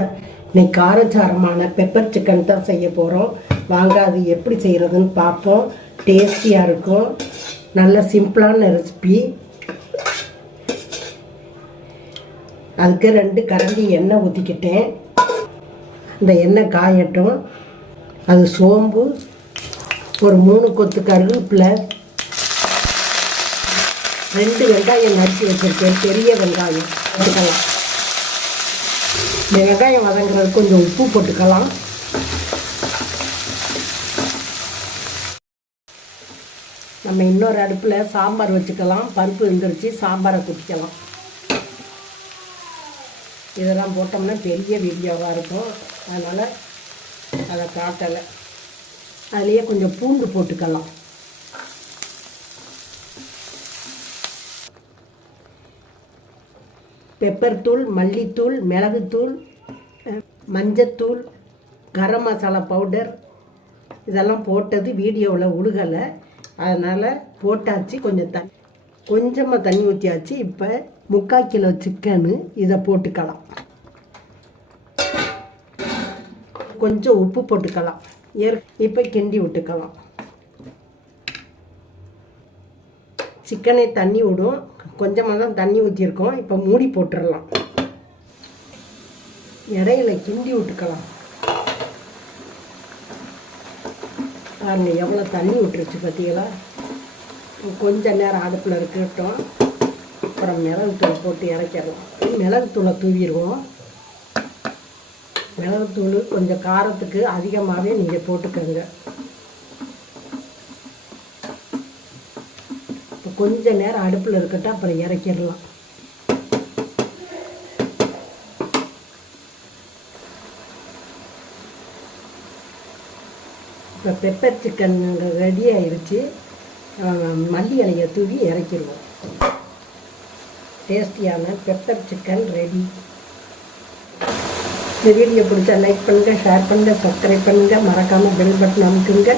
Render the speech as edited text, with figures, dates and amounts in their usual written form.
இன்னைக்கு காரச்சாரமான pepper chicken தான் செய்ய போகிறோம். வாங்க அது எப்படி செய்கிறதுன்னு பார்ப்போம். டேஸ்டியாக இருக்கும். நல்ல சிம்பிளான ரெசிபி. அதுக்கு 2 கரண்டி எண்ணெய் ஊற்றிக்கிட்டேன். இந்த எண்ணெய் காயட்டும். அது சோம்பு, ஒரு 3 கொத்து கருவேப்பிலை, 2 வெங்காயம் நறுக்கி வச்சுருக்கேன். பெரிய வெங்காயம் போட்டுக்கலாம். இந்த வெங்காயம் வதங்குறதுக்கு கொஞ்சம் உப்பு போட்டுக்கலாம். நம்ம இன்னொரு அடுப்பில் சாம்பார் வச்சுக்கலாம். பருப்பு வெந்துருச்சு, சாம்பாரை குடிக்கலாம். இதெல்லாம் போட்டோம்னா பெரிய வீடியோவாக இருக்கும், அதனால் அதை காட்டலை. அதுலேயே கொஞ்சம் பூண்டு போட்டுக்கலாம். பெப்பர் தூள், மல்லித்தூள், மிளகுத்தூள், மஞ்சத்தூள், கரம் மசாலா பவுடர் இதெல்லாம் போட்டது வீடியோவில் உழுகலை, அதனால் போட்டாச்சு. கொஞ்சமாக தண்ணி ஊற்றியாச்சு. இப்போ 3/4 கிலோ சிக்கனு இதை போட்டுக்கலாம். கொஞ்சம் உப்பு போட்டுக்கலாம். இப்போ கிண்டி விட்டுக்கலாம். சிக்கனை தண்ணி விடும். கொஞ்சமாக தான் தண்ணி ஊற்றிருக்கோம். இப்போ மூடி போட்டுடலாம். இடையில கிண்டி விட்டுக்கலாம். பாருங்க எவ்வளோ தண்ணி விட்டுருச்சு பார்த்தீங்களா. கொஞ்ச நேரம் அடுப்பில் இருக்கட்டும். அப்புறம் மிளகுத்தூள் போட்டு இறக்கிடலாம். மிளகுத்தூளை தூவிடுவோம். மிளகுத்தூள் கொஞ்சம் காரத்துக்கு அதிகமாகவே நீங்கள் போட்டுக்கோங்க. இப்போ கொஞ்ச நேரம் அடுப்பில் இருக்கட்டும், அப்புறம் இறக்கிடலாம். இப்போ பெப்பர் சிக்கன் ரெடி ஆயிடுச்சு. மல்லி இலையை தூவி இறக்கிடுவோம். டேஸ்டியான பெப்பர் சிக்கன் ரெடி. இந்த வீடியோ பிடிச்சா லைக் பண்ணுங்கள், ஷேர் பண்ணுங்கள், சப்ஸ்கிரைப் பண்ணுங்கள். மறக்காமல் பெல் பட்டன் அமுக்குங்க.